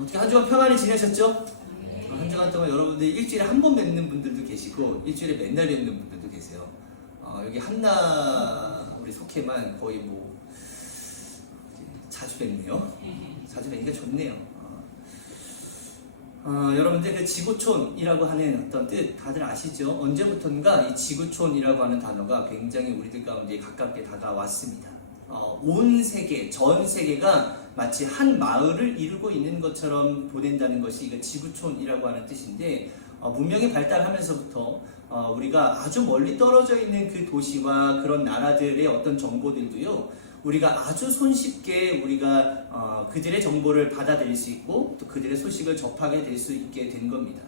어떻게 한 주간 평안히 지내셨죠? 한 주간 동안 여러분들 일주일에 한 번 뵙는 분들도 계시고 일주일에 맨날 뵙는 분들도 계세요. 여기 한나 우리 속해만 거의 뭐 자주 뵙네요. 자주 뵈니까 좋네요. 여러분들 그 지구촌이라고 하는 어떤 뜻 다들 아시죠? 언제부턴가 이 지구촌이라고 하는 단어가 굉장히 우리들 가운데 가깝게 다가왔습니다. 온 세계, 전 세계가 마치 한 마을을 이루고 있는 것처럼 보낸다는 것이 이거 지구촌이라고 하는 뜻인데, 문명이 발달하면서부터 우리가 아주 멀리 떨어져 있는 그 도시와 그런 나라들의 어떤 정보들도요, 우리가 아주 손쉽게 우리가 그들의 정보를 받아들일 수 있고 또 그들의 소식을 접하게 될 수 있게 된 겁니다.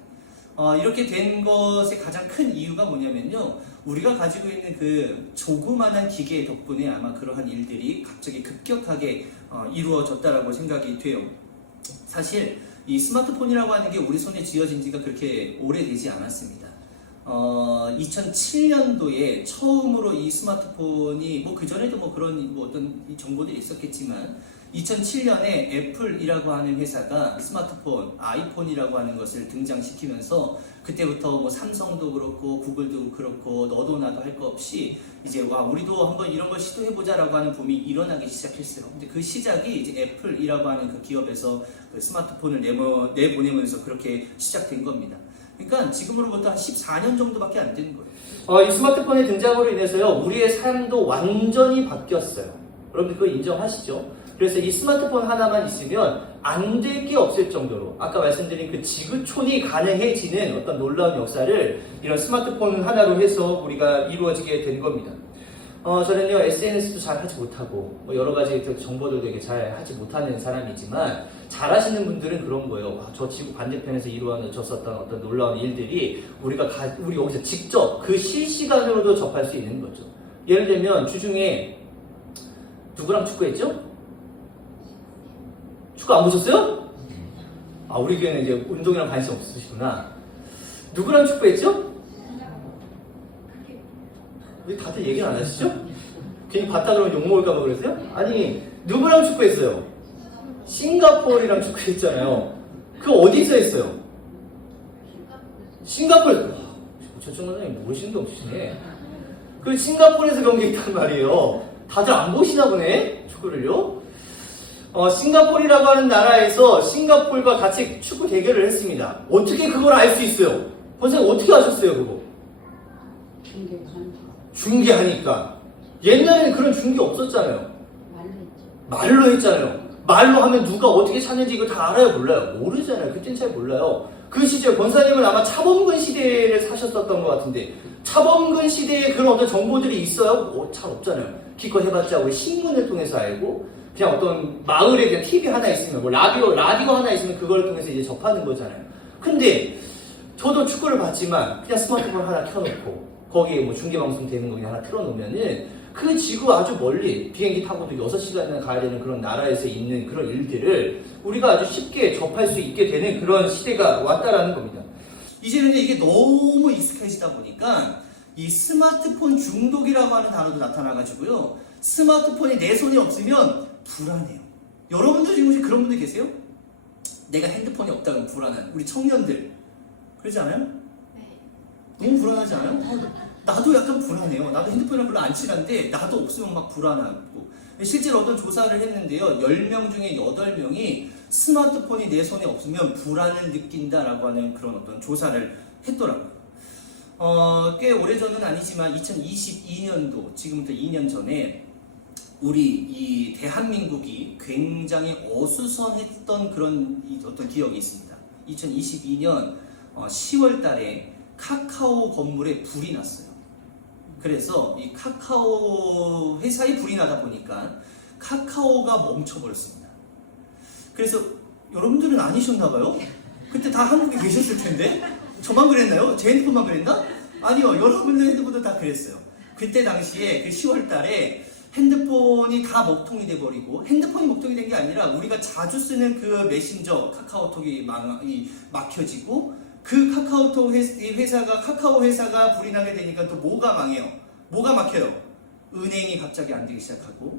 이렇게 된 것의 가장 큰 이유가 뭐냐면요, 우리가 가지고 있는 그 조그만한 기계 덕분에 아마 그러한 일들이 갑자기 급격하게 이루어졌다라고 생각이 돼요. 사실 이 스마트폰이라고 하는 게 우리 손에 쥐어진 지가 그렇게 오래되지 않았습니다. 2007년도에 처음으로 이 스마트폰이 뭐 그전에도 뭐 그런 뭐 어떤 정보들이 있었겠지만 2007년에 애플이라고 하는 회사가 스마트폰, 아이폰이라고 하는 것을 등장시키면서 그때부터 뭐 삼성도 그렇고 구글도 그렇고 너도 나도 할 거 없이 이제 우리도 한번 이런 걸 시도해보자라고 하는 붐이 일어나기 시작했어요. 근데 그 시작이 이제 애플이라고 하는 그 기업에서 그 스마트폰을 내보내면서 그렇게 시작된 겁니다. 그러니까 지금으로부터 한 14년 정도밖에 안 되는 거예요. 이 스마트폰의 등장으로 인해서요, 우리의 삶도 완전히 바뀌었어요. 여러분들 그거 인정하시죠? 그래서 이 스마트폰 하나만 있으면 안 될 게 없을 정도로 아까 말씀드린 그 지구촌이 가능해지는 어떤 놀라운 역사를 이런 스마트폰 하나로 해서 우리가 이루어지게 된 겁니다. 저는요, SNS도 잘 하지 못하고 뭐 여러 가지 정보도 되게 잘 하지 못하는 사람이지만 잘 하시는 분들은 그런 거예요. 저 지구 반대편에서 이루어졌었던 어떤 놀라운 일들이 우리 여기서 직접 그 실시간으로도 접할 수 있는 거죠. 예를 들면 주중에 누구랑 축구했죠? 축구 안 보셨어요? 우리 교회는 이제 운동이랑 관심 없으시구나. 누구랑 축구했죠? 왜 다들 얘기를 안 하시죠? 괜히 봤다 그러면 욕먹을까봐 그러세요? 아니, 누구랑 축구했어요? 싱가포르랑 축구했잖아요. 그거 어디서 했어요? 싱가포르. 저쪽 선생님 모르시는 게 없으시네. 그 싱가포르에서 경기했단 말이에요. 다들 안 보시나 보네, 축구를요? 싱가포르라고 하는 나라에서 싱가포르가 같이 축구 대결을 했습니다. 어떻게 그걸 알 수 있어요? 선생님 어떻게 아셨어요, 그거? 중계하니까. 옛날에는 그런 중계 없었잖아요. 말로 했잖아요. 말로 하면 누가 어떻게 찾는지 이거 다 알아요, 몰라요? 모르잖아요. 그땐 잘 몰라요. 그 시절 권사님은 아마 차범근 시대를 사셨었던 것 같은데 차범근 시대에 그런 어떤 정보들이 있어요? 잘 없잖아요. 기껏 해봤자 우리 신문을 통해서 알고 그냥 어떤 마을에 그냥 TV 하나 있으면 뭐 라디오 하나 있으면 그걸 통해서 이제 접하는 거잖아요. 근데 저도 축구를 봤지만 그냥 스마트폰 하나 켜놓고 거기에 뭐 중계방송 되는 거 그냥 하나 틀어놓으면은 그 지구 아주 멀리 비행기 타고도 6시간이나 가야 되는 그런 나라에서 있는 그런 일들을 우리가 아주 쉽게 접할 수 있게 되는 그런 시대가 왔다라는 겁니다. 이제는 이게 너무 익숙해지다 보니까 이 스마트폰 중독이라고 하는 단어도 나타나가지고요, 스마트폰이 내 손에 없으면 불안해요. 여러분들 지금 혹시 그런 분들 계세요? 내가 핸드폰이 없다면 불안한 우리 청년들 그러지 않아요? 네. 너무 불안하지 않아요? 나도 약간 불안해요. 나도 핸드폰이랑 별로 안 친한데 나도 없으면 막 불안하고. 실제로 어떤 조사를 했는데요, 10명 중에 8명이 스마트폰이 내 손에 없으면 불안을 느낀다라고 하는 그런 어떤 조사를 했더라고요. 꽤 오래전은 아니지만 2022년도 지금부터 2년 전에 우리 이 대한민국이 굉장히 어수선했던 그런 어떤 기억이 있습니다. 2022년 10월 달에 카카오 건물에 불이 났어요. 그래서 이 카카오 회사에 불이 나다 보니까 카카오가 멈춰버렸습니다. 그래서 여러분들은 아니셨나봐요? 그때 다 한국에 계셨을 텐데? 저만 그랬나요? 제 핸드폰만 그랬나? 아니요, 여러분들 핸드폰도 다 그랬어요. 그때 당시에 그 10월 달에 핸드폰이 다 먹통이 돼버리고, 핸드폰이 먹통이 된 게 아니라 우리가 자주 쓰는 그 메신저 카카오톡이 막혀지고, 그 카카오톡 카카오 회사가 불이 나게 되니까 또 뭐가 망해요? 뭐가 막혀요? 은행이 갑자기 안 되기 시작하고,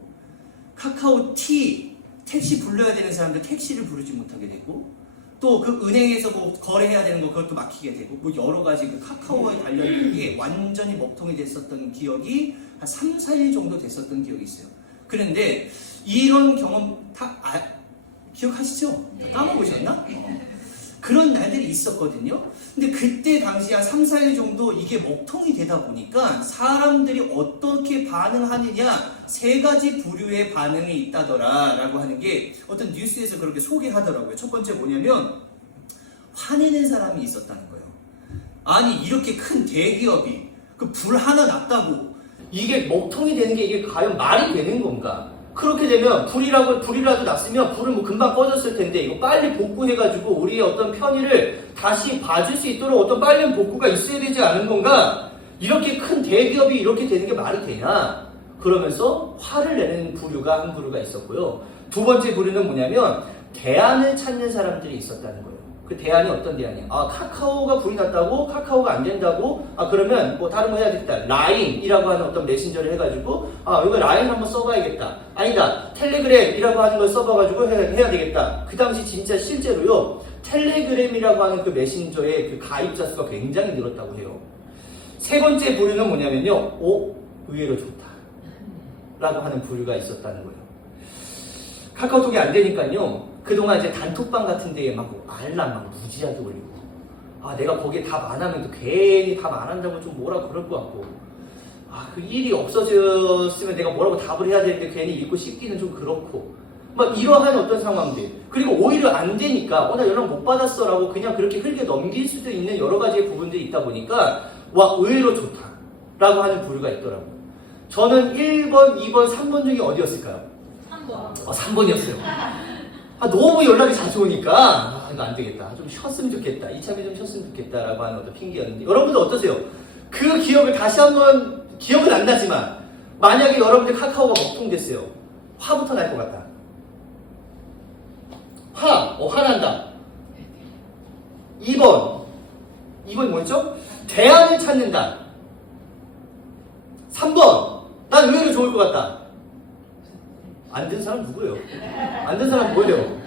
카카오티 택시 불러야 되는 사람들 택시를 부르지 못하게 되고, 또 그 은행에서 뭐 거래해야 되는 거 그것도 막히게 되고, 뭐 여러 가지 그 카카오에 관련된 게 완전히 먹통이 됐었던 기억이 한 3, 4일 정도 됐었던 기억이 있어요. 그런데 이런 경험 다 기억하시죠? 다 까먹으셨나? 그런 날들이 있었거든요. 근데 그때 당시 한 3, 4일 정도 이게 먹통이 되다 보니까 사람들이 어떻게 반응하느냐, 세 가지 부류의 반응이 있다더라 라고 하는 게 어떤 뉴스에서 그렇게 소개하더라고요. 첫 번째 뭐냐면 화내는 사람이 있었다는 거예요. 아니 이렇게 큰 대기업이 그 불 하나 났다고 이게 먹통이 되는 게 이게 과연 말이 되는 건가? 그렇게 되면 불이라도 났으면 불은 뭐 금방 꺼졌을 텐데 이거 빨리 복구해가지고 우리의 어떤 편의를 다시 봐줄 수 있도록 어떤 빨리 복구가 있어야 되지 않은 건가? 이렇게 큰 대기업이 이렇게 되는 게 말이 되냐? 그러면서 화를 내는 부류가 한 부류가 있었고요. 두 번째 부류는 뭐냐면 대안을 찾는 사람들이 있었다는 거예요. 그 대안이 어떤 대안이야? 카카오가 불이 났다고? 카카오가 안 된다고? 그러면 뭐 다른 거 해야 되겠다. 라인이라고 하는 어떤 메신저를 해가지고 이거 라인 한번 써봐야겠다. 아니다. 텔레그램이라고 하는 걸 써봐가지고 해야 되겠다. 그 당시 진짜 실제로요. 텔레그램이라고 하는 그 메신저의 그 가입자 수가 굉장히 늘었다고 해요. 세 번째 부류는 뭐냐면요. 의외로 좋다. 라고 하는 부류가 있었다는 거예요. 카카오톡이 안 되니까요. 그동안 이제 단톡방 같은 데에 막 알람 막 무지하게 올리고, 내가 거기에 답 안 하면 또 괜히 답 안 한다고 좀 뭐라고 그럴 것 같고, 그 일이 없어졌으면 내가 뭐라고 답을 해야 되는데 괜히 읽고 씹기는 좀 그렇고, 막 이러한 어떤 상황들. 그리고 오히려 안 되니까, 나 연락 못 받았어 라고 그냥 그렇게 흘게 넘길 수도 있는 여러 가지의 부분들이 있다 보니까, 의외로 좋다. 라고 하는 부류가 있더라고요. 저는 1번, 2번, 3번 중에 어디였을까요? 3번. 3번이었어요. 너무 연락이 자주 오니까 이거 안 되겠다. 좀 쉬었으면 좋겠다. 이참에 좀 쉬었으면 좋겠다라고 하는 어떤 핑계였는데 여러분들 어떠세요? 그 기억을 다시 한번 기억은 안 나지만 만약에 여러분들 카카오가 먹통됐어요. 화부터 날 것 같다. 화난다. 2번이 뭐였죠? 대안을 찾는다. 3번 난 의외로 좋을 것 같다. 안 된 사람 누구예요? 안 된 사람 뭐예요?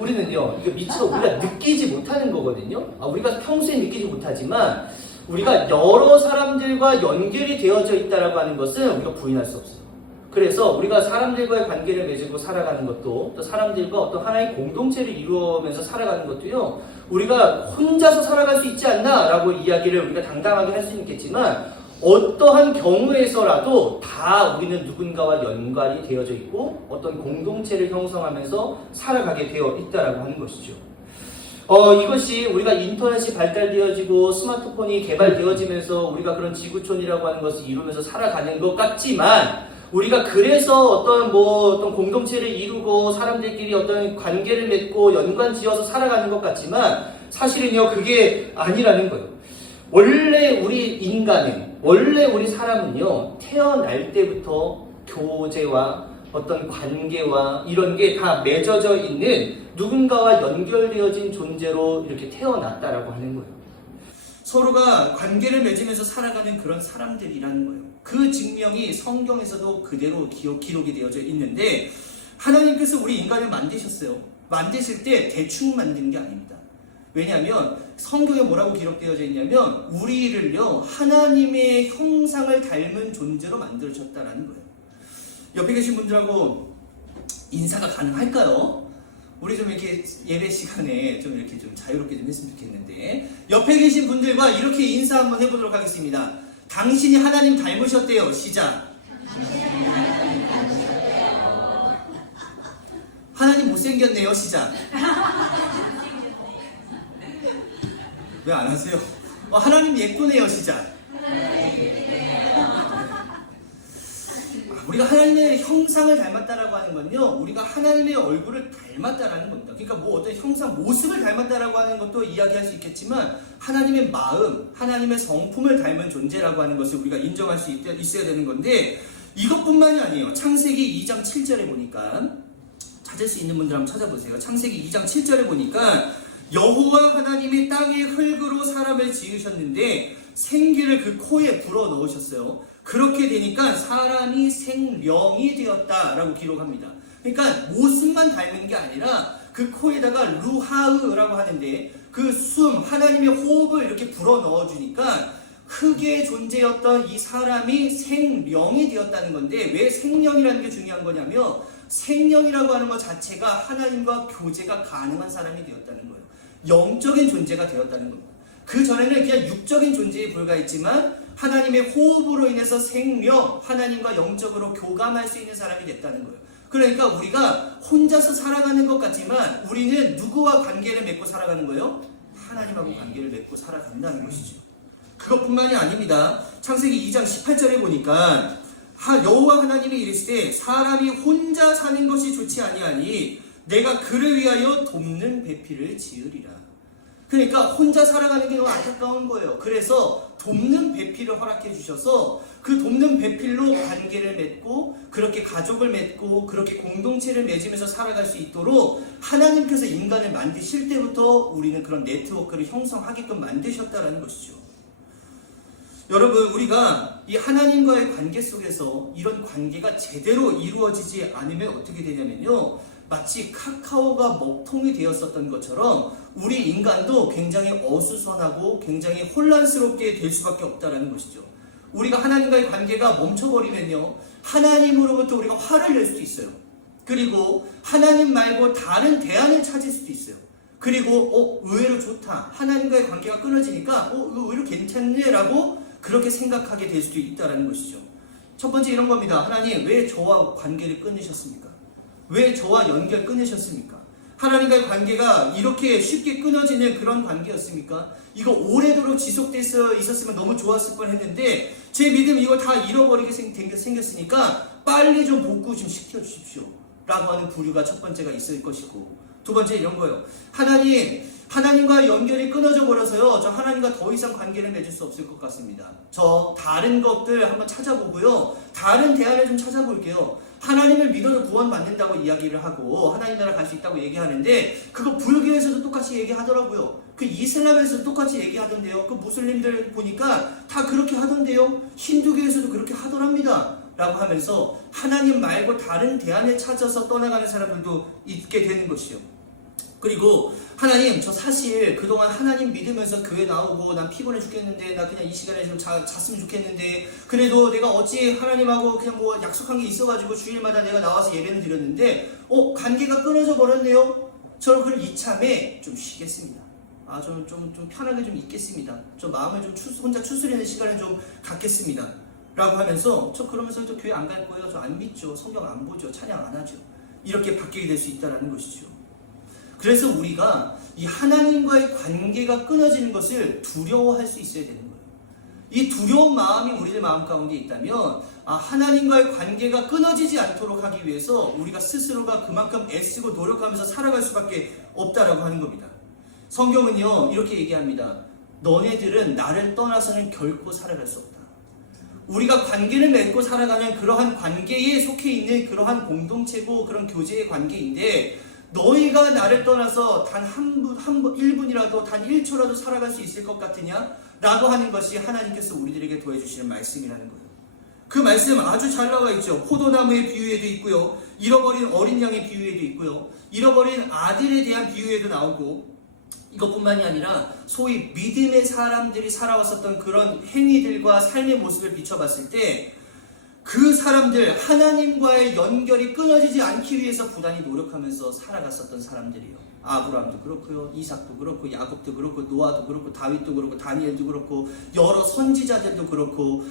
우리는요, 이거 미처 우리가 느끼지 못하는 거거든요. 우리가 평소에 느끼지 못하지만 우리가 여러 사람들과 연결이 되어져 있다라고 하는 것은 우리가 부인할 수 없어요. 그래서 우리가 사람들과의 관계를 맺고 살아가는 것도, 또 사람들과 어떤 하나의 공동체를 이루면서 살아가는 것도요, 우리가 혼자서 살아갈 수 있지 않나라고 이야기를 우리가 당당하게 할 수는 있겠지만 어떠한 경우에서라도 다 우리는 누군가와 연관이 되어져 있고 어떤 공동체를 형성하면서 살아가게 되어 있다라고 하는 것이죠. 이것이 우리가 인터넷이 발달되어지고 스마트폰이 개발되어지면서 우리가 그런 지구촌이라고 하는 것을 이루면서 살아가는 것 같지만 우리가 그래서 어떤 공동체를 이루고 사람들끼리 어떤 관계를 맺고 연관 지어서 살아가는 것 같지만 사실은요 그게 아니라는 거예요. 원래 우리 사람은요, 태어날 때부터 교제와 어떤 관계와 이런 게 다 맺어져 있는 누군가와 연결되어진 존재로 이렇게 태어났다라고 하는 거예요. 서로가 관계를 맺으면서 살아가는 그런 사람들이라는 거예요. 그 증명이 성경에서도 그대로 기록이 되어져 있는데 하나님께서 우리 인간을 만드셨어요. 만드실 때 대충 만든 게 아닙니다. 왜냐하면 성경에 뭐라고 기록되어져 있냐면 우리를요 하나님의 형상을 닮은 존재로 만들어졌다라는 거예요. 옆에 계신 분들하고 인사가 가능할까요? 우리 좀 이렇게 예배 시간에 좀 이렇게 좀 자유롭게 좀 했으면 좋겠는데 옆에 계신 분들과 이렇게 인사 한번 해보도록 하겠습니다. 당신이 하나님 닮으셨대요. 시작. 하나님 못생겼네요. 시작. 왜 안 하세요? 하나님 예쁘네요. 시작. 우리가 하나님의 형상을 닮았다라고 하는 건요, 우리가 하나님의 얼굴을 닮았다라는 겁니다. 그러니까 뭐 어떤 형상, 모습을 닮았다라고 하는 것도 이야기할 수 있겠지만 하나님의 마음, 하나님의 성품을 닮은 존재라고 하는 것을 우리가 인정할 수 있어야 되는 건데 이것뿐만이 아니에요. 창세기 2장 7절에 보니까 찾을 수 있는 분들 한번 찾아보세요. 창세기 2장 7절에 보니까 여호와 하나님이 땅의 흙으로 사람을 지으셨는데 생기를 그 코에 불어 넣으셨어요. 그렇게 되니까 사람이 생명이 되었다라고 기록합니다. 그러니까 모습만 닮은 게 아니라 그 코에다가 루하으라고 하는데 그 숨, 하나님의 호흡을 이렇게 불어 넣어주니까 흙에 존재였던 이 사람이 생명이 되었다는 건데, 왜 생명이라는 게 중요한 거냐면 생명이라고 하는 것 자체가 하나님과 교제가 가능한 사람이 되었다는 거예요. 영적인 존재가 되었다는 겁니다. 그 전에는 그냥 육적인 존재에 불과했지만 하나님의 호흡으로 인해서 생명, 하나님과 영적으로 교감할 수 있는 사람이 됐다는 거예요. 그러니까 우리가 혼자서 살아가는 것 같지만 우리는 누구와 관계를 맺고 살아가는 거예요? 하나님하고 관계를 맺고 살아간다는 것이죠. 그것뿐만이 아닙니다. 창세기 2장 18절에 보니까 여호와 하나님이 이르시되 사람이 혼자 사는 것이 좋지 아니하니 내가 그를 위하여 돕는 배필을 지으리라. 그러니까 혼자 살아가는 게 너무 안타까운 거예요. 그래서 돕는 배필을 허락해 주셔서 그 돕는 배필로 관계를 맺고 그렇게 가족을 맺고 그렇게 공동체를 맺으면서 살아갈 수 있도록 하나님께서 인간을 만드실 때부터 우리는 그런 네트워크를 형성하게끔 만드셨다라는 것이죠. 여러분, 우리가 이 하나님과의 관계 속에서 이런 관계가 제대로 이루어지지 않으면 어떻게 되냐면요, 마치 카카오가 먹통이 되었었던 것처럼 우리 인간도 굉장히 어수선하고 굉장히 혼란스럽게 될 수밖에 없다는 것이죠. 우리가 하나님과의 관계가 멈춰버리면요, 하나님으로부터 우리가 화를 낼 수도 있어요. 그리고 하나님 말고 다른 대안을 찾을 수도 있어요. 그리고 의외로 좋다, 하나님과의 관계가 끊어지니까 의외로 괜찮네 라고 그렇게 생각하게 될 수도 있다는 것이죠. 첫 번째 이런 겁니다. 하나님, 왜 저와 관계를 끊으셨습니까? 왜 저와 연결 끊으셨습니까? 하나님과의 관계가 이렇게 쉽게 끊어지는 그런 관계였습니까? 이거 오래도록 지속돼서 있었으면 너무 좋았을 뻔했는데 제 믿음 이거 다 잃어버리게 생겼으니까 빨리 좀 복구 좀 시켜주십시오 라고 하는 부류가 첫 번째가 있을 것이고, 두 번째 이런 거예요. 하나님과 연결이 끊어져 버려서요, 저 하나님과 더 이상 관계를 맺을 수 없을 것 같습니다. 저 다른 것들 한번 찾아보고요, 다른 대안을 좀 찾아볼게요. 하나님을 믿어도 구원받는다고 이야기를 하고 하나님 나라 갈 수 있다고 얘기하는데 그거 불교에서도 똑같이 얘기하더라고요. 그 이슬람에서도 똑같이 얘기하던데요. 그 무슬림들 보니까 다 그렇게 하던데요. 힌두교에서도 그렇게 하더랍니다 라고 하면서 하나님 말고 다른 대안을 찾아서 떠나가는 사람들도 있게 되는 것이죠. 그리고 하나님, 저 사실 그동안 하나님 믿으면서 교회 나오고 난 피곤해 죽겠는데, 나 그냥 이 시간에 좀 잤으면 좋겠는데, 그래도 내가 어찌 하나님하고 그냥 뭐 약속한 게 있어가지고 주일마다 내가 나와서 예배는 드렸는데 관계가 끊어져 버렸네요. 저는 그럼 이참에 좀 쉬겠습니다. 좀 편하게 좀 있겠습니다. 저 마음을 좀 혼자 추스리는 시간을 좀 갖겠습니다 라고 하면서 그러면서 저 교회 안 갈 거예요. 저 안 믿죠. 성경 안 보죠. 찬양 안 하죠. 이렇게 바뀌게 될 수 있다는 것이죠. 그래서 우리가 이 하나님과의 관계가 끊어지는 것을 두려워할 수 있어야 되는 거예요. 이 두려운 마음이 우리들 마음 가운데 있다면 하나님과의 관계가 끊어지지 않도록 하기 위해서 우리가 스스로가 그만큼 애쓰고 노력하면서 살아갈 수밖에 없다라고 하는 겁니다. 성경은요, 이렇게 얘기합니다. 너네들은 나를 떠나서는 결코 살아갈 수 없다. 우리가 관계를 맺고 살아가는 그러한 관계에 속해 있는 그러한 공동체고 그런 교제의 관계인데, 너희가 나를 떠나서 단 1분이라도 단 1초라도 살아갈 수 있을 것 같으냐? 라고 하는 것이 하나님께서 우리들에게 더해주시는 말씀이라는 거예요. 그 말씀 아주 잘 나와 있죠. 포도나무의 비유에도 있고요, 잃어버린 어린 양의 비유에도 있고요, 잃어버린 아들에 대한 비유에도 나오고, 이것뿐만이 아니라 소위 믿음의 사람들이 살아왔었던 그런 행위들과 삶의 모습을 비춰봤을 때 그 사람들, 하나님과의 연결이 끊어지지 않기 위해서 부단히 노력하면서 살아갔었던 사람들이에요. 아브라함도 그렇고요, 이삭도 그렇고, 야곱도 그렇고, 노아도 그렇고, 다윗도 그렇고, 다니엘도 그렇고, 여러 선지자들도 그렇고,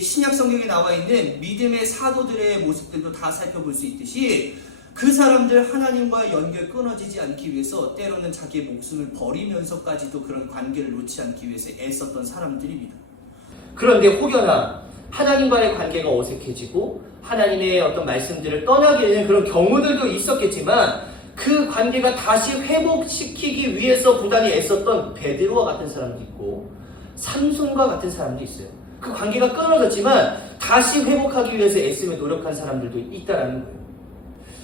신약 성경에 나와 있는 믿음의 사도들의 모습들도 다 살펴볼 수 있듯이 그 사람들 하나님과의 연결 끊어지지 않기 위해서 때로는 자기의 목숨을 버리면서까지도 그런 관계를 놓지 않기 위해서 애썼던 사람들입니다. 그런데 혹여나 하나님과의 관계가 어색해지고 하나님의 어떤 말씀들을 떠나게 되는 그런 경우들도 있었겠지만 그 관계가 다시 회복시키기 위해서 부단히 애썼던 베드로와 같은 사람도 있고 삼손과 같은 사람도 있어요. 그 관계가 끊어졌지만 다시 회복하기 위해서 애쓰며 노력한 사람들도 있다는 거예요.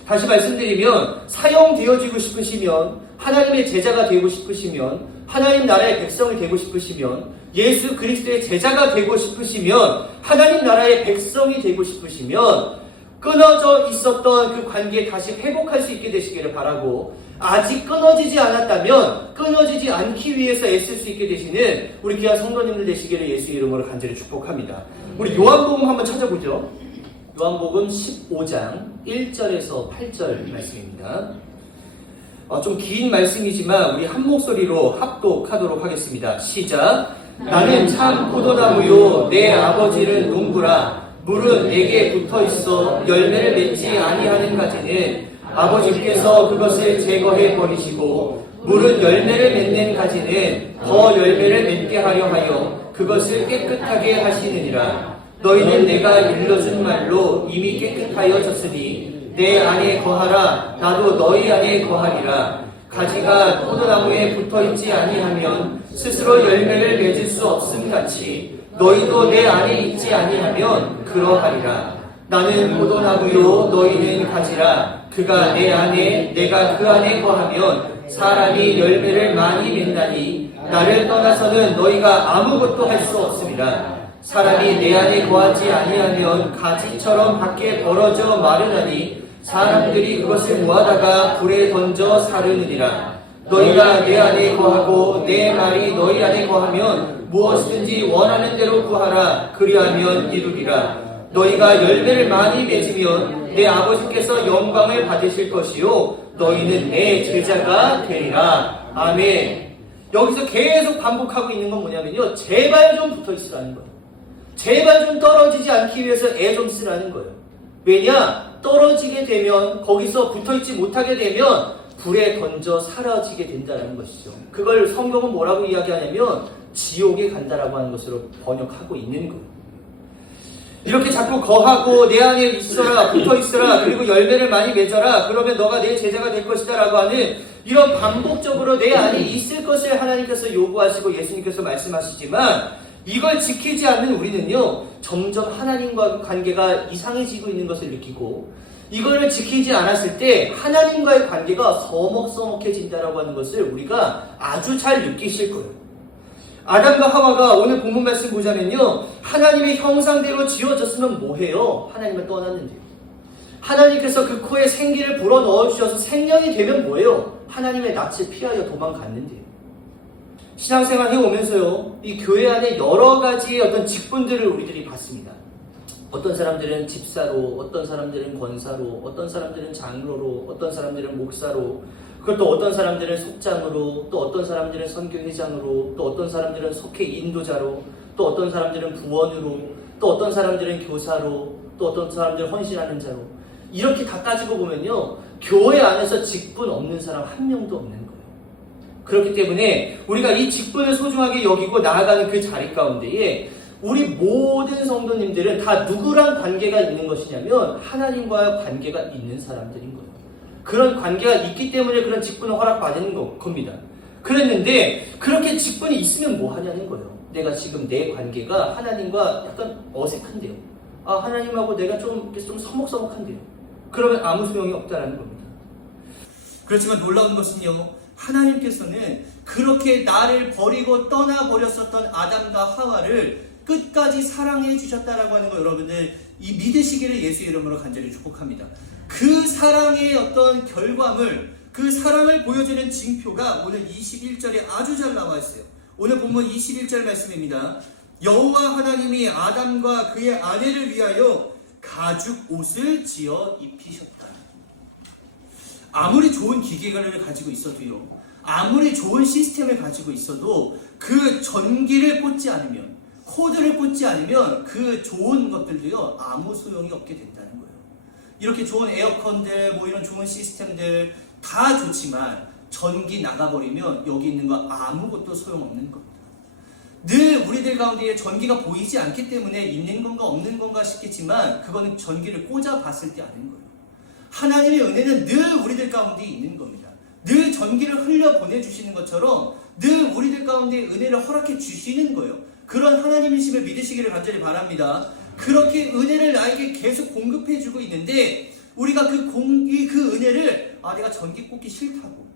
다시 말씀드리면 사용되어지고 싶으시면, 하나님의 제자가 되고 싶으시면, 하나님 나라의 백성이 되고 싶으시면 예수 그리스도의 제자가 되고 싶으시면, 하나님 나라의 백성이 되고 싶으시면 끊어져 있었던 그 관계 다시 회복할 수 있게 되시기를 바라고, 아직 끊어지지 않았다면 끊어지지 않기 위해서 애쓸 수 있게 되시는 우리 귀한 성도님들 되시기를 예수 이름으로 간절히 축복합니다. 우리 요한복음 한번 찾아보죠. 요한복음 15장 1절에서 8절 말씀입니다. 좀 긴 말씀이지만 우리 한 목소리로 합독하도록 하겠습니다. 시작. 나는 참 포도나무요 내 아버지는 농부라. 물은 내게 붙어있어 열매를 맺지 아니하는 가지는 아버지께서 그것을 제거해 버리시고, 물은 열매를 맺는 가지는 더 열매를 맺게 하려 하여 그것을 깨끗하게 하시느니라. 너희는 내가 일러준 말로 이미 깨끗하여졌으니 내 안에 거하라. 나도 너희 안에 거하리라. 가지가 포도나무에 붙어있지 아니하면 스스로 열매를 맺을 수 없음 같이 너희도 내 안에 있지 아니하면 그러하리라. 나는 포도나무요 너희는 가지라. 그가 내 안에 내가 그 안에 거하면 사람이 열매를 많이 맺나니 나를 떠나서는 너희가 아무것도 할 수 없습니다. 사람이 내 안에 거하지 아니하면 가지처럼 밖에 벌어져 마르나니 사람들이 그것을 모아다가 불에 던져 사르느니라. 너희가 내 안에 거하고 내 말이 너희 안에 거하면 무엇이든지 원하는 대로 구하라. 그리하면 이루리라. 너희가 열매를 많이 맺으면 내 아버지께서 영광을 받으실 것이요 너희는 내 제자가 되리라. 아멘. 여기서 계속 반복하고 있는 건 뭐냐면요, 제발 좀 붙어있으라는 거예요. 제발 좀 떨어지지 않기 위해서 애 좀 쓰라는 거예요. 왜냐? 떨어지게 되면, 거기서 붙어있지 못하게 되면 불에 던져 사라지게 된다는 것이죠. 그걸 성경은 뭐라고 이야기하냐면 지옥에 간다라고 하는 것으로 번역하고 있는 거예요. 이렇게 자꾸 거하고 내 안에 있어라, 붙어있어라, 그리고 열매를 많이 맺어라, 그러면 너가 내 제자가 될 것이다 라고 하는 이런 반복적으로 내 안에 있을 것을 하나님께서 요구하시고 예수님께서 말씀하시지만, 이걸 지키지 않는 우리는요, 점점 하나님과 관계가 이상해지고 있는 것을 느끼고, 이거를 지키지 않았을 때 하나님과의 관계가 서먹서먹해진다라고 하는 것을 우리가 아주 잘 느끼실 거예요. 아담과 하와가 오늘 본문 말씀 보자면요, 하나님의 형상대로 지어졌으면 뭐해요? 하나님을 떠났는데요. 하나님께서 그 코에 생기를 불어넣어 주셔서 생명이 되면 뭐예요? 하나님의 낯을 피하여 도망갔는데요. 신앙생활 해오면서요, 이 교회 안에 여러 가지의 어떤 직분들을 우리들이 봤습니다. 어떤 사람들은 집사로, 어떤 사람들은 권사로, 어떤 사람들은 장로로, 어떤 사람들은 목사로, 그리고 또 어떤 사람들은 속장으로, 또 어떤 사람들은 선교회장으로, 또 어떤 사람들은 속회 인도자로, 또 어떤 사람들은 부원으로, 또 어떤 사람들은 교사로, 또 어떤 사람들은 헌신하는 자로, 이렇게 다 따지고 보면요, 교회 안에서 직분 없는 사람 한 명도 없는 거예요. 그렇기 때문에 우리가 이 직분을 소중하게 여기고 나아가는 그 자리 가운데에 우리 모든 성도님들은 다 누구랑 관계가 있는 것이냐면 하나님과 관계가 있는 사람들인 거예요. 그런 관계가 있기 때문에 그런 직분을 허락받는 겁니다. 그랬는데 그렇게 직분이 있으면 뭐 하냐는 거예요. 내가 지금 내 관계가 하나님과 약간 어색한데요. 하나님하고 내가 좀 서먹서먹한데요. 그러면 아무 소용이 없다는 겁니다. 그렇지만 놀라운 것은요, 하나님께서는 그렇게 나를 버리고 떠나버렸었던 아담과 하와를 끝까지 사랑해 주셨다라고 하는 거 여러분들 이 믿으시기를 예수 이름으로 간절히 축복합니다. 그 사랑의 어떤 결과물, 그 사랑을 보여주는 징표가 오늘 21절에 아주 잘 나와 있어요. 오늘 본문 21절 말씀입니다. 여호와 하나님이 아담과 그의 아내를 위하여 가죽 옷을 지어 입히셨다. 아무리 좋은 기계를 가지고 있어도요, 아무리 좋은 시스템을 가지고 있어도 그 전기를 꽂지 않으면, 코드를 꽂지 않으면 그 좋은 것들도요 아무 소용이 없게 된다는 거예요. 이렇게 좋은 에어컨들, 뭐 이런 좋은 시스템들 다 좋지만 전기 나가버리면 여기 있는 거 아무것도 소용없는 겁니다. 늘 우리들 가운데 전기가 보이지 않기 때문에 있는 건가 없는 건가 싶겠지만 그거는 전기를 꽂아 봤을 때 아는 거예요. 하나님의 은혜는 늘 우리들 가운데 있는 겁니다. 늘 전기를 흘려 보내주시는 것처럼 늘 우리들 가운데 은혜를 허락해 주시는 거예요. 그런 하나님이심을 믿으시기를 간절히 바랍니다. 그렇게 은혜를 나에게 계속 공급해주고 있는데 우리가 그 은혜를 내가 전기 꽂기 싫다고,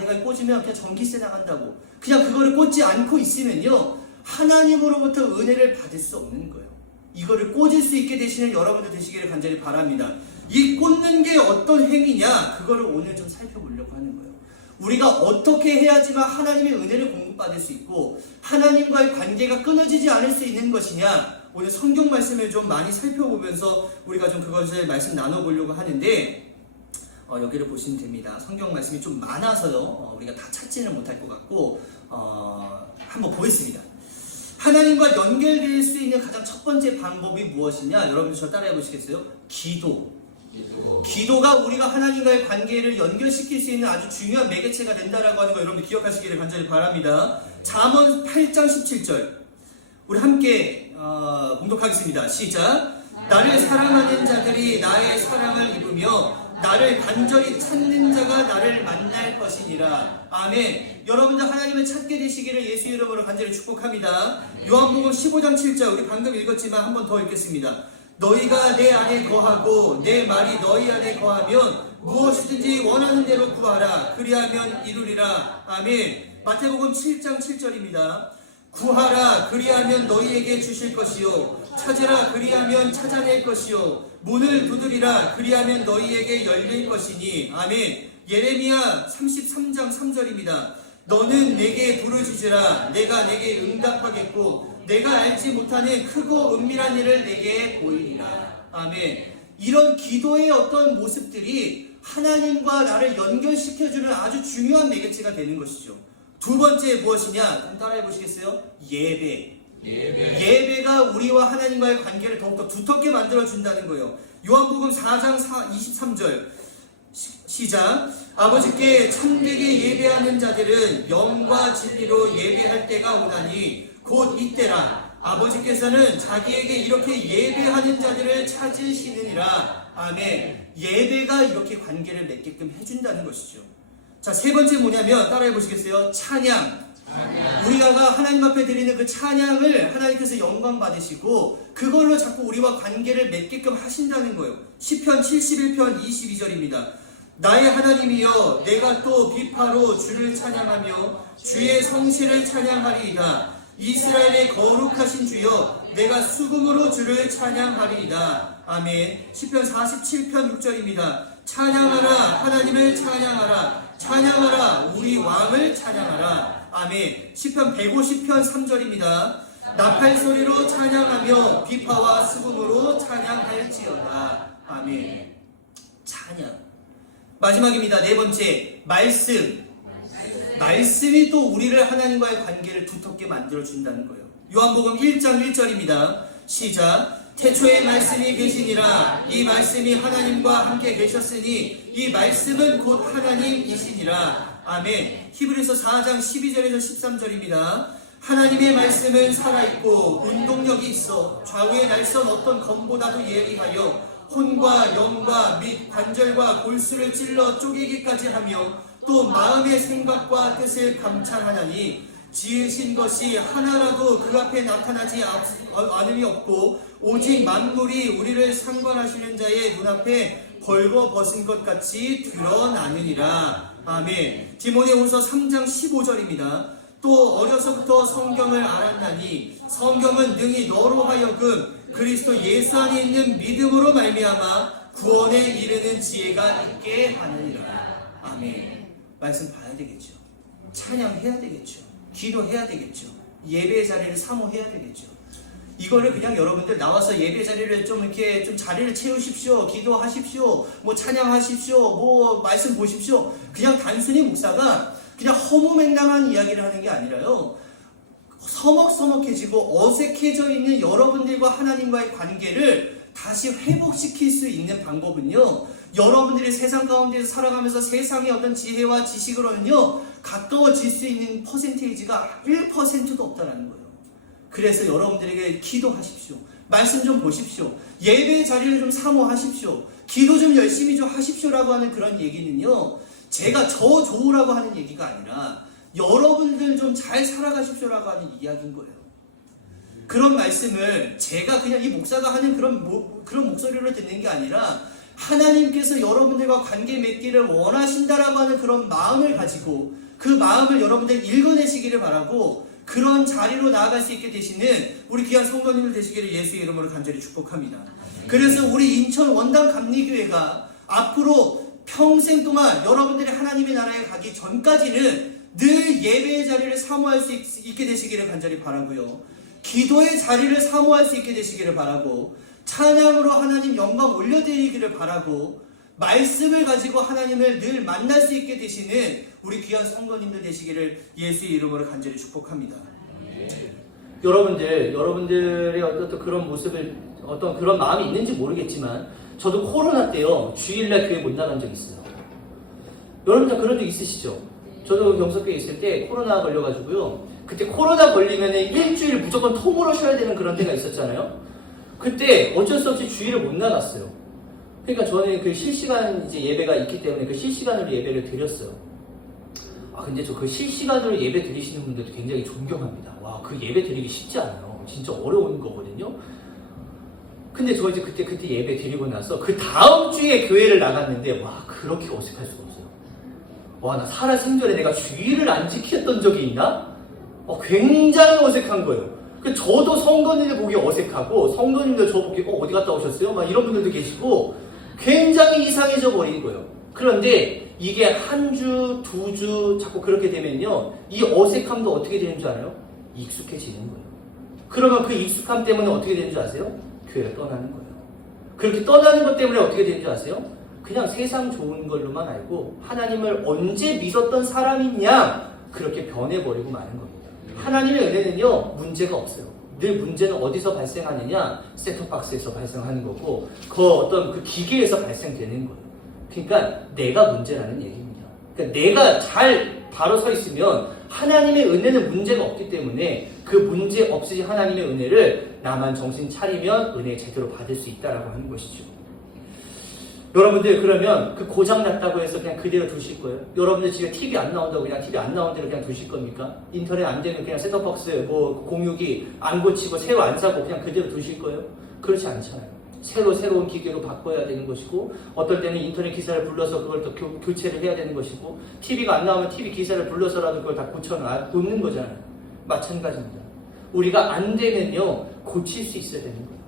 내가 꽂으면 그냥 전기세 나간다고 그냥 그거를 꽂지 않고 있으면요, 하나님으로부터 은혜를 받을 수 없는 거예요. 이거를 꽂을 수 있게 되시는 여러분들 되시기를 간절히 바랍니다. 이 꽂는 게 어떤 행위냐, 그거를 오늘 좀 살펴보려고 하는 거예요. 우리가 어떻게 해야지만 하나님의 은혜를 공급받을 수 있고 하나님과의 관계가 끊어지지 않을 수 있는 것이냐, 오늘 성경 말씀을 좀 많이 살펴보면서 우리가 좀 그것을 말씀 나눠보려고 하는데, 여기를 보시면 됩니다. 성경 말씀이 좀 많아서요, 우리가 다 찾지는 못할 것 같고, 한번 보겠습니다. 하나님과 연결될 수 있는 가장 첫 번째 방법이 무엇이냐? 여러분들 저 따라해 보시겠어요? 기도가 우리가 하나님과의 관계를 연결시킬 수 있는 아주 중요한 매개체가 된다라고 하는 거 여러분들 기억하시기를 간절히 바랍니다. 잠언 8장 17절 우리 함께 봉독하겠습니다. 시작. 나를 사랑하는 자들이 나의 사랑을 입으며 나를 간절히 찾는 자가 나를 만날 것이니라. 아멘. 여러분들 하나님을 찾게 되시기를 예수 이름으로 간절히 축복합니다. 요한복음 15장 7절 우리 방금 읽었지만 한 번 더 읽겠습니다. 너희가 내 안에 거하고 내 말이 너희 안에 거하면 무엇이든지 원하는 대로 구하라. 그리하면 이루리라. 아멘. 마태복음 7장 7절입니다. 구하라. 그리하면 너희에게 주실 것이요. 찾으라. 그리하면 찾아낼 것이요. 문을 두드리라. 그리하면 너희에게 열릴 것이니. 아멘. 예레미야 33장 3절입니다. 너는 내게 부르짖으라. 내가 내게 응답하겠고 내가 알지 못하는 크고 은밀한 일을 내게 보이리라. 아멘. 이런 기도의 어떤 모습들이 하나님과 나를 연결시켜주는 아주 중요한 매개체가 되는 것이죠. 두 번째 무엇이냐? 한번 따라해 보시겠어요? 예배가 우리와 하나님과의 관계를 더욱더 두텁게 만들어준다는 거예요. 요한복음 4장 23절 시작. 아버지께 참되게 예배하는 자들은 영과 진리로 예배할 때가 오나니 곧 이때라. 아버지께서는 자기에게 이렇게 예배하는 자들을 찾으시느니라. 아멘. 예배가 이렇게 관계를 맺게끔 해준다는 것이죠. 자, 세 번째 뭐냐면 따라해 보시겠어요? 찬양. 우리가 하나님 앞에 드리는 그 찬양을 하나님께서 영광 받으시고 그걸로 자꾸 우리와 관계를 맺게끔 하신다는 거예요. 시편 71편 22절입니다. 나의 하나님이여, 내가 또 비파로 주를 찬양하며 주의 성실을 찬양하리이다. 이스라엘의 거룩하신 주여, 내가 수금으로 주를 찬양하리이다. 아멘. 시편 47편 6절입니다. 찬양하라. 하나님을 찬양하라. 찬양하라. 우리 왕을 찬양하라. 아멘. 시편 150편 3절입니다. 나팔소리로 찬양하며 비파와 수금으로 찬양할지어다. 아멘. 찬양. 마지막입니다. 네 번째, 말씀이 또 우리를 하나님과의 관계를 두텁게 만들어준다는 거예요. 요한복음 1장 1절입니다. 시작. 태초에 말씀이 계시니라. 이 말씀이 하나님과 함께 계셨으니 이 말씀은 곧 하나님이시니라. 아멘. 히브리서 4장 12절에서 13절입니다. 하나님의 말씀은 살아있고 운동력이 있어 좌우의 날선 어떤 검보다도 예리하여 혼과 영과 및 관절과 골수를 찔러 쪼개기까지 하며 또 마음의 생각과 뜻을 감찰하나니 지으신 것이 하나라도 그 앞에 나타나지 않음이 없고 오직 만물이 우리를 상관하시는 자의 눈앞에 벌거벗은 것 같이 드러나느니라. 아멘. 디모데후서 3장 15절입니다. 또 어려서부터 성경을 알았나니 성경은 능히 너로 하여금 그리스도 예수 안에 있는 믿음으로 말미암아 구원에 이르는 지혜가 있게 하느니라. 아멘. 말씀 봐야 되겠죠. 찬양해야 되겠죠. 기도해야 되겠죠. 예배 자리를 사모해야 되겠죠. 이거를 그냥 여러분들 나와서 예배 자리를 좀 이렇게 좀 자리를 채우십시오. 기도하십시오. 뭐 찬양하십시오. 뭐 말씀 보십시오. 그냥 단순히 목사가 그냥 허무맹랑한 이야기를 하는 게 아니라요. 서먹서먹해지고 어색해져 있는 여러분들과 하나님과의 관계를 다시 회복시킬 수 있는 방법은요. 여러분들이 세상 가운데서 살아가면서 세상의 어떤 지혜와 지식으로는요. 가까워질 수 있는 퍼센테이지가 1%도 없다는 거예요. 그래서 여러분들에게 기도하십시오. 말씀 좀 보십시오. 예배 자리를 좀 사모하십시오. 기도 좀 열심히 좀 하십시오라고 하는 그런 얘기는요. 제가 저 좋으라고 하는 얘기가 아니라 여러분들 좀 잘 살아가십시오라고 하는 이야기인 거예요. 그런 말씀을 제가 그냥 이 목사가 하는 그런 목소리로 듣는 게 아니라 하나님께서 여러분들과 관계 맺기를 원하신다라고 하는 그런 마음을 가지고 그 마음을 여러분들 읽어내시기를 바라고 그런 자리로 나아갈 수 있게 되시는 우리 귀한 성도님들 되시기를 예수의 이름으로 간절히 축복합니다. 그래서 우리 인천 원당 감리교회가 앞으로 평생 동안 여러분들이 하나님의 나라에 가기 전까지는 늘 예배의 자리를 사모할 수 있게 되시기를 간절히 바라고요. 기도의 자리를 사모할 수 있게 되시기를 바라고, 찬양으로 하나님 영광 올려드리기를 바라고, 말씀을 가지고 하나님을 늘 만날 수 있게 되시는 우리 귀한 성도님들 되시기를 예수의 이름으로 간절히 축복합니다. 여러분들의 어떤 그런 모습을, 어떤 그런 마음이 있는지 모르겠지만, 저도 코로나 때요, 주일날 교회 못 나간 적 있어요. 여러분 다 그런 적 있으시죠? 저도 경석교회 있을 때 코로나 걸려가지고요, 그때 코로나 걸리면 일주일 무조건 통으로 쉬어야 되는 그런 때가 있었잖아요. 그때 어쩔 수 없이 주일을 못 나갔어요. 그러니까 저는 그 실시간 이제 예배가 있기 때문에 그 실시간으로 예배를 드렸어요. 근데 저 그 실시간으로 예배 드리시는 분들도 굉장히 존경합니다. 와, 그 예배 드리기 쉽지 않아요. 진짜 어려운 거거든요. 근데 저 이제 그때 예배 드리고 나서 그 다음 주에 교회를 나갔는데, 와, 그렇게 어색할 수가 없어요. 와, 나 살아생전에 내가 주일을 안 지켰던 적이 있나? 굉장히 어색한 거예요. 저도 성도님들 보기 어색하고, 성도님들 저 보기 어디 갔다 오셨어요? 막 이런 분들도 계시고, 굉장히 이상해져 버린 거예요. 그런데 이게 한 주, 두 주 자꾸 그렇게 되면요, 이 어색함도 어떻게 되는 줄 알아요? 익숙해지는 거예요. 그러면 그 익숙함 때문에 어떻게 되는 줄 아세요? 교회를 떠나는 거예요. 그렇게 떠나는 것 때문에 어떻게 되는 줄 아세요? 그냥 세상 좋은 걸로만 알고 하나님을 언제 믿었던 사람이냐, 그렇게 변해버리고 마는 겁니다. 하나님의 은혜는요, 문제가 없어요. 늘 문제는 어디서 발생하느냐? 셋톱박스에서 발생하는 거고, 그 어떤 그 기계에서 발생되는 거예요. 그러니까 내가 문제라는 얘기입니다. 그러니까 내가 잘 바로 서 있으면 하나님의 은혜는 문제가 없기 때문에 그 문제 없으신 하나님의 은혜를 나만 정신 차리면 은혜 제대로 받을 수 있다라고 하는 것이죠. 여러분들 그러면 그 고장났다고 해서 그냥 그대로 두실 거예요? 여러분들 집에 TV 안 나온다고 그냥 TV 안 나온 대로 그냥 두실 겁니까? 인터넷 안 되면 그냥 셋톱박스 공유기 안 고치고 새로 안 사고 그냥 그대로 두실 거예요? 그렇지 않잖아요. 새로운 기계로 바꿔야 되는 것이고, 어떨 때는 인터넷 기사를 불러서 그걸 또 교체를 해야 되는 것이고, TV가 안 나오면 TV 기사를 불러서라도 그걸 다 고쳐놓는 거잖아요. 마찬가지입니다. 우리가 안 되면요, 고칠 수 있어야 되는 거예요.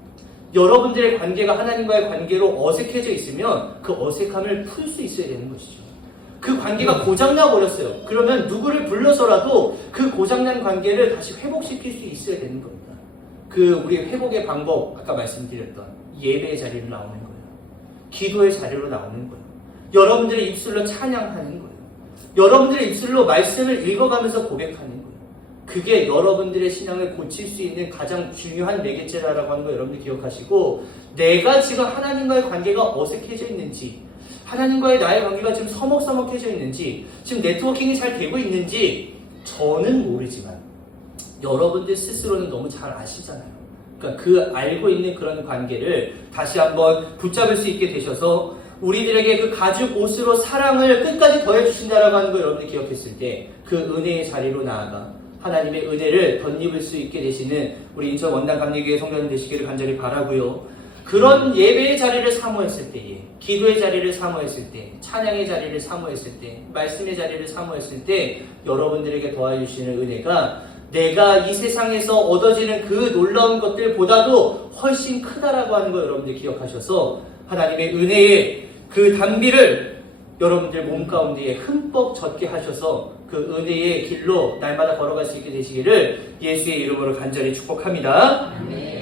여러분들의 관계가 하나님과의 관계로 어색해져 있으면 그 어색함을 풀 수 있어야 되는 것이죠. 그 관계가 고장나 버렸어요. 그러면 누구를 불러서라도 그 고장난 관계를 다시 회복시킬 수 있어야 되는 겁니다. 우리 회복의 방법, 아까 말씀드렸던 예배의 자리로 나오는 거예요. 기도의 자리로 나오는 거예요. 여러분들의 입술로 찬양하는 거예요. 여러분들의 입술로 말씀을 읽어가면서 고백하는 거예요. 그게 여러분들의 신앙을 고칠 수 있는 가장 중요한 매개체라고 하는 거 여러분들 기억하시고, 내가 지금 하나님과의 관계가 어색해져 있는지, 하나님과의 나의 관계가 지금 서먹서먹해져 있는지, 지금 네트워킹이 잘 되고 있는지 저는 모르지만 여러분들 스스로는 너무 잘 아시잖아요. 그러니까 그 알고 있는 그런 관계를 다시 한번 붙잡을 수 있게 되셔서 우리들에게 그 가죽 옷으로 사랑을 끝까지 더해주신다라고 하는 걸 여러분들이 기억했을 때 그 은혜의 자리로 나아가 하나님의 은혜를 덧입을 수 있게 되시는 우리 인천 원당 감리교회 성도님 되시기를 간절히 바라고요. 그런 예배의 자리를 사모했을 때에, 기도의 자리를 사모했을 때, 찬양의 자리를 사모했을 때, 말씀의 자리를 사모했을 때 여러분들에게 더하여 주시는 은혜가 내가 이 세상에서 얻어지는 그 놀라운 것들보다도 훨씬 크다라고 하는 거 여러분들 기억하셔서 하나님의 은혜의 그 단비를 여러분들 몸 가운데에 흠뻑 젖게 하셔서 그 은혜의 길로 날마다 걸어갈 수 있게 되시기를 예수의 이름으로 간절히 축복합니다. 아멘.